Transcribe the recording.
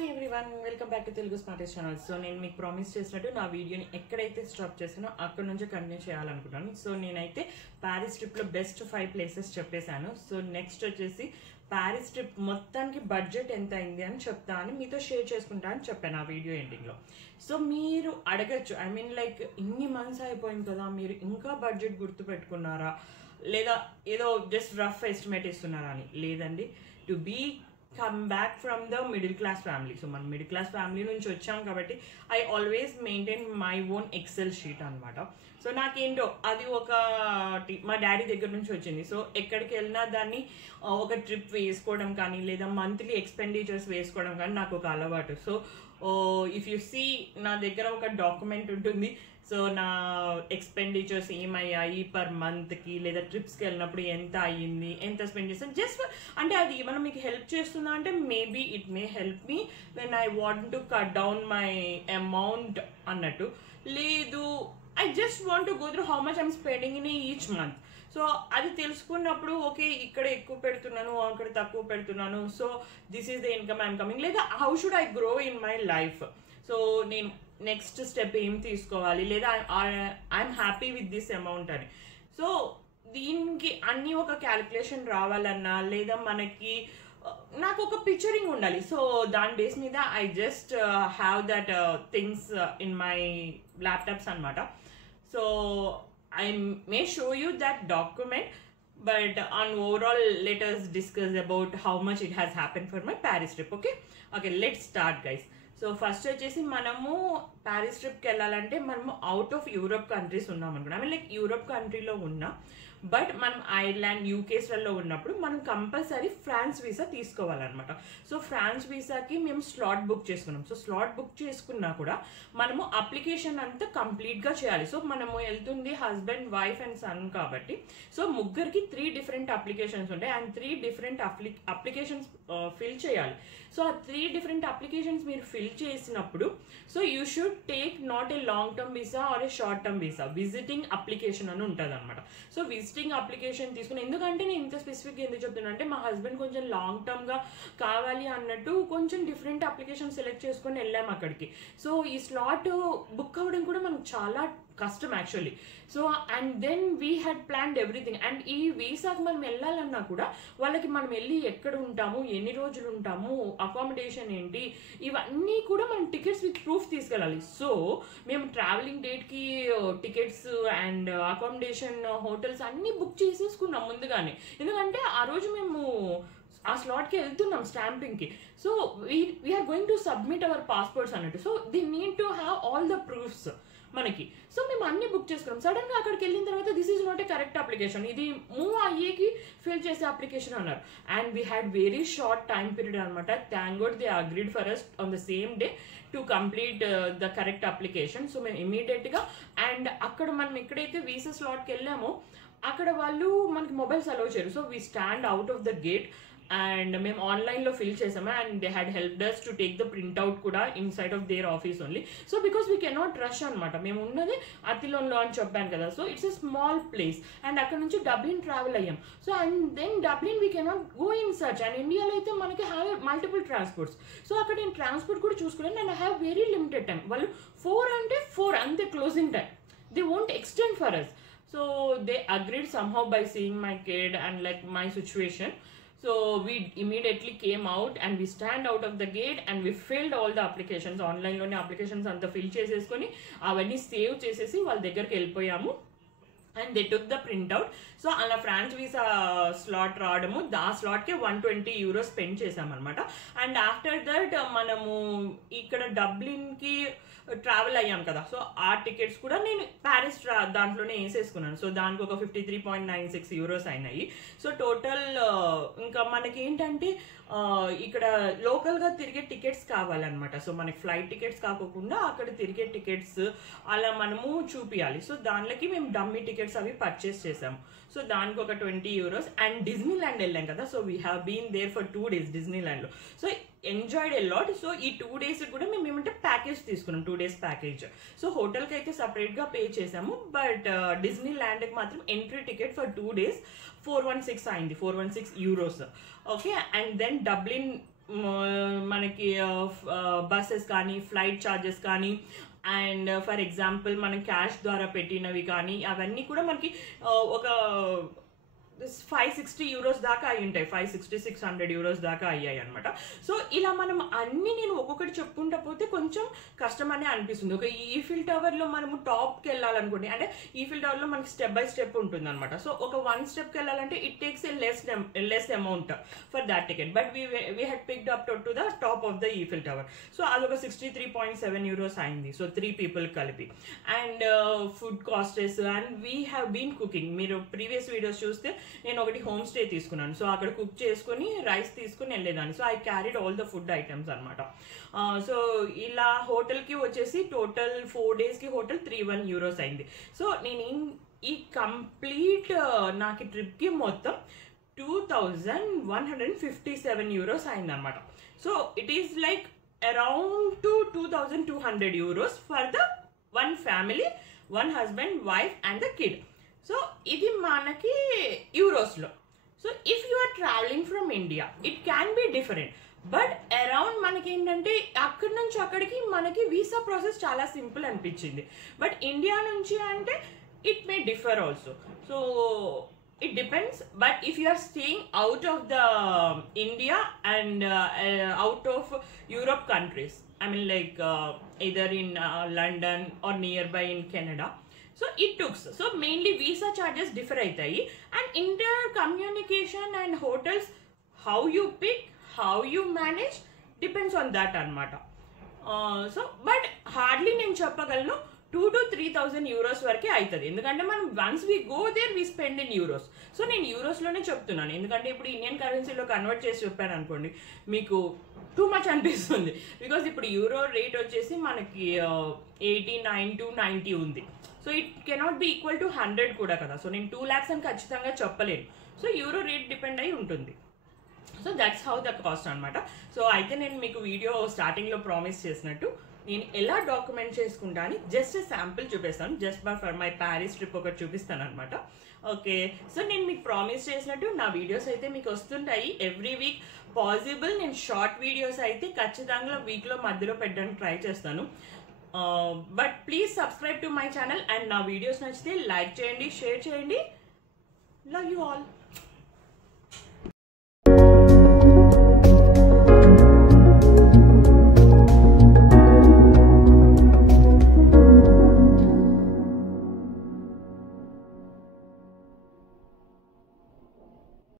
Hi everyone, welcome back to Telugu Smartest channel. So నేను మీకు promise చేసినట్టు నా వీడియోని ఎక్కడైతే స్టాప్ చేసానో అక్కడ నుంచి కంటిన్యూ చేయాలనుకుంటున్నాను. సో నేనైతే ప్యారిస్ ట్రిప్ లో బెస్ట్ 5 ప్లేసెస్ చెప్పేశాను. సో నెక్స్ట్ వచ్చేసి ప్యారిస్ ట్రిప్ మొత్తానికి బడ్జెట్ ఎంత అయింది అని చెప్తా అని మీతో షేర్ చేసుకుంటా అని చెప్పాను ఆ వీడియో ఎండింగ్ లో. సో మీరు అడగచ్చు, ఐ మీన్ లైక్ ఇన్ని మంత్స్ అయిపోయింది కదా, మీరు ఇంకా బడ్జెట్ గుర్తు పెట్టుకున్నారా లేదా ఏదో జస్ట్ రఫ్ ఎస్టిమేట్ ఇస్తున్నారా అని. లేదండి, to be come back from the middle class family. So man middle class family nunchi vacham kabatti I always maintain my own excel sheet anamata. So nakento adi oka ma daddy దగ్గర నుంచి వచ్చింది. So ఎక్కడికి వెళ్ళినా దాన్ని ఒక trip వేసుకోవడం కానీ లేదా మంత్లీ ఎక్స్పెండిచర్స్ వేసుకోవడం కానీ నాకు ఒక అలవాటు. సో ఇఫ్ యు సీ నా దగ్గర ఒక డాక్యుమెంట్ ఉంటుంది. సో నా ఎక్స్పెండిచర్స్ ఏమయ్యాయి పర్ మంత్కి లేదా ట్రిప్స్కి వెళ్ళినప్పుడు ఎంత అయ్యింది, ఎంత స్పెండ్ చేస్తాను, జస్ట్ అంటే అది ఏమైనా మీకు హెల్ప్ చేస్తుందా అంటే maybe it may help me when I want to cut down my amount అన్నట్టు. లేదు, I just want to go through how much I'm spending in each month. So అది తెలుసుకున్నప్పుడు ఓకే ఇక్కడ ఎక్కువ పెడుతున్నాను అక్కడ తక్కువ పెడుతున్నాను, so this is the income I'm coming, లేదా how should I grow in my life. So నేను నెక్స్ట్ స్టెప్ ఏం తీసుకోవాలి, లేదా I'm happy with this amount అని. సో దీనికి అన్ని ఒక క్యాలిక్యులేషన్ రావాలన్నా లేదా మనకి నాకు ఒక పిక్చరింగ్ ఉండాలి. సో దాని బేస్ మీద I just have that things in my laptops అనమాట. So I may show you that document, but on overall let us discuss about how much it has happened for my Paris trip. Okay, let's start guys. So first వచ్చేసి మనము Paris ట్రిప్కి వెళ్ళాలంటే మనము out of Europe countries ఉన్నాం అనుకున్నాం. I mean like Europe కంట్రీలో ఉన్నా but మనం ఐర్లాండ్ యూకేస్లలో ఉన్నప్పుడు మనం కంపల్సరీ ఫ్రాన్స్ వీసా తీసుకోవాలన్నమాట. సో ఫ్రాన్స్ వీసాకి మేము స్లాట్ బుక్ చేసుకున్నాం. సో స్లాట్ బుక్ చేసుకున్నా కూడా మనము అప్లికేషన్ అంతా కంప్లీట్గా చేయాలి. సో మనము వెళ్తుంది హస్బెండ్, వైఫ్ అండ్ సన్ కాబట్టి సో ముగ్గురికి 3 డిఫరెంట్ అప్లికేషన్స్ ఉంటాయి అండ్ 3 డిఫరెంట్ అప్లికేషన్స్ ఫిల్ చేయాలి. సో ఆ 3 డిఫరెంట్ అప్లికేషన్స్ మీరు ఫిల్ చేసినప్పుడు so you should take not a long term visa or a short term visa, visiting application అని ఉంటుంది అనమాట. సో విజిటింగ్ అప్లికేషన్ తీసుకుని, ఎందుకంటే నేను ఇంత స్పెసిఫిక్గా ఎందుకు చెప్తున్నా అంటే మా హస్బెండ్ కొంచెం లాంగ్ టర్మ్గా కావాలి అన్నట్టు కొంచెం డిఫరెంట్ అప్లికేషన్ సెలెక్ట్ చేసుకొని వెళ్ళాము అక్కడికి. సో ఈ స్లాట్ బుక్ అవ్వడం కూడా మనకు చాలా కష్టం actually. So and then we had planned everything. And ఈ వీసాకి మనం వెళ్ళాలన్నా కూడా వాళ్ళకి మనం వెళ్ళి ఎక్కడ ఉంటాము, ఎన్ని రోజులు ఉంటాము, అకామిడేషన్ ఏంటి, ఇవన్నీ కూడా మనం టికెట్స్ విత్ ప్రూఫ్ తీసుకెళ్ళాలి. సో మేము ట్రావెలింగ్ డేట్కి టికెట్స్ అండ్ అకామిడేషన్, హోటల్స్ అన్నీ బుక్ చేసేసుకున్నాం ముందుగానే, ఎందుకంటే ఆ రోజు మేము ఆ స్లాట్కి వెళ్తున్నాం స్టాంపింగ్కి. So we're going to submit our passports అన్నట్టు. So they need to have all the proofs మనకి. సో మేము అన్ని బుక్ చేసుకున్నాం. సడన్ గా అక్కడికి వెళ్ళిన తర్వాత this is not a correct application, ఇది మూవ్ అయ్యేకి ఫిల్ చేసే అప్లికేషన్ అన్నారు. And we had very short time period అనమాట. Thank God they agreed for us on the same day to complete the correct application. So మేము immediate గా and అక్కడ మనం ఎక్కడైతే వీసా స్లాట్కి వెళ్ళామో అక్కడ వాళ్ళు మనకి మొబైల్స్ అలౌ చేయరు. So we stand out of the gate and మేము ఆన్లైన్లో ఫిల్ చేసాము and they had helped us to take the printout కూడా inside of their office only. So because we cannot rush అనమాట. మేము ఉన్నది అతిలోన్లో అని చెప్పాను కదా. So it's a small place and అక్కడ నుంచి డబ్లిన్ ట్రావెల్ అయ్యాం. So and then Dublin we cannot go in search. And ఇండియాలో అయితే మనకి హ్యావ్ మల్టిపుల్ ట్రాన్స్పోర్ట్స్. సో అక్కడ నేను ట్రాన్స్పోర్ట్ కూడా చూసుకున్నాను and I have very limited time. వాళ్ళు 4 అంటే 4 అంతే closing time, they won't extend for us. So they agreed somehow by seeing my kid and like my situation. So we immediately came out and we stand out of the gate and we filled all the applications. Online లోనే applications అంతా fill చేసేసుకొని అవన్నీ save చేసేసి వాళ్ళ దగ్గరికి వెళ్ళిపోయాము and they took the printout. So అలా France visa slot రావడము, ఆ స్లాట్కి 120 euros స్పెండ్ చేసామన్నమాట. అండ్ ఆఫ్టర్ దట్ మనము ఇక్కడ డబ్లిన్కి ట్రావెల్ అయ్యాం కదా. సో ఆ టికెట్స్ కూడా నేను ప్యారిస్ దాంట్లోనే వేసేసుకున్నాను. సో దానికి ఒక 53.96 euros అయినాయి. సో టోటల్ ఇంకా మనకి ఏంటంటే ఇక్కడ లోకల్గా తిరిగే టికెట్స్ కావాలన్నమాట. సో మనకి ఫ్లైట్ టికెట్స్ కాకుండా అక్కడ తిరిగే టికెట్స్ అలా మనము చూపించాలి. సో దానిలోకి మేము డమ్మీ టికెట్స్ అవి పర్చేస్ చేసాము. సో దానికి ఒక 20 euros. అండ్ డిజ్నీ ల్యాండ్ వెళ్ళాం కదా. So we have been there for 2 days డిజ్నీ ల్యాండ్లో. So enjoyed a lot. So ఈ 2 days కూడా మేము ఏమంటే ప్యాకేజ్ తీసుకున్నాం, 2 days ప్యాకేజ్. సో హోటల్కి అయితే సపరేట్గా పే చేసాము బట్ డిజ్నీ ల్యాండ్కి మాత్రం ఎంట్రీ టికెట్ ఫర్ 2 days 416 అయింది, 416 euros. Okay and then Dublin మనకి బస్సెస్ కానీ ఫ్లైట్ ఛార్జెస్ కానీ అండ్ ఫర్ ఎగ్జాంపుల్ మనం క్యాష్ ద్వారా పెట్టినవి కానీ అవన్నీ కూడా మనకి ఒక 560 euros దాకా అయి ఉంటాయి, 560-600 euros దాకా అయ్యాయి అనమాట. సో ఇలా మనం అన్ని నేను ఒక్కొక్కటి చెప్పుకుంటా పోతే కొంచెం కష్టం అనే అనిపిస్తుంది. ఒక ఈఫిల్ టవర్ లో మనము టాప్కి వెళ్ళాలనుకోండి, అంటే ఈఫిల్ టవర్ లో మనకి స్టెప్ బై స్టెప్ ఉంటుంది అనమాట. సో ఒక 1 స్టెప్కి వెళ్ళాలంటే it takes a less amount for that ticket, but we had picked up to the top of the Eiffel tower. So అదొక 63.7 euros అయింది. సో 3 people కలిపి. And food costs and we have been cooking. మీరు previous videos చూస్తే నేను ఒకటి home stay తీసుకున్నాను. So అక్కడ cook చేసుకుని రైస్ తీసుకుని వెళ్ళేదాన్ని. So I carried all the food items అనమాట. సో ఇలా హోటల్కి వచ్చేసి టోటల్ 4 days కి హోటల్ 31 euros అయింది. సో నేను ఈ కంప్లీట్ నాకు ట్రిప్కి మొత్తం 2157 euros అయిందనమాట. So it is like around 2200 euros for the 1 family, 1 husband, wife and the kid. So ఇది మనకి యూరోస్లో. So if you are travelling from India it can be different, but around మనకి ఏంటంటే అక్కడి నుంచి అక్కడికి మనకి వీసా ప్రాసెస్ చాలా సింపుల్ అనిపించింది. బట్ ఇండియా నుంచి అంటే it may differ also. So it depends, but if you are staying out of the India and out of Europe countries, I mean like either in London or nearby in Canada, so it took, so mainly visa charges differ aitayi, and inter-communication and hotels, how you pick, how you manage depends on that anamata. So but hardly నేను చెప్పగలను 2,000 to 3,000 euros వరకే అవుతుంది. ఎందుకంటే మనం once we go there we spend in euros. So నేను యూరోస్లోనే చెప్తున్నాను, ఎందుకంటే ఇప్పుడు ఇండియన్ కరెన్సీలో కన్వర్ట్ చేసి చెప్పాను అనుకోండి మీకు టూ మచ్ అనిపిస్తుంది. బికాస్ ఇప్పుడు యూరో రేట్ వచ్చేసి మనకి 89 to 90 ఉంది. So it cannot be equal to 100 కూడా కదా. సో నేను 2 lakhs అని ఖచ్చితంగా చెప్పలేను. సో యూరో రేట్ డిపెండ్ అయి ఉంటుంది. So that's how the cost అనమాట. సో అయితే నేను మీకు వీడియో స్టార్టింగ్లో ప్రామిస్ చేసినట్టు నేను ఎలా డాక్యుమెంట్ చేసుకుంటా అని జస్ట్ శాంపుల్ చూపిస్తాను. Just for my Paris trip ఒకటి చూపిస్తాను అనమాట. ఓకే, సో నేను మీకు ప్రామిస్ చేసినట్టు నా వీడియోస్ అయితే మీకు వస్తుంటాయి ఎవ్రీ వీక్. పాసిబుల్ నేను షార్ట్ వీడియోస్ అయితే ఖచ్చితంగా వీక్లో మధ్యలో పెట్టడానికి ట్రై చేస్తాను. But please subscribe to my channel and నా వీడియోస్ నచ్చితే లైక్ చేయండి, షేర్ చేయండి. Love you all.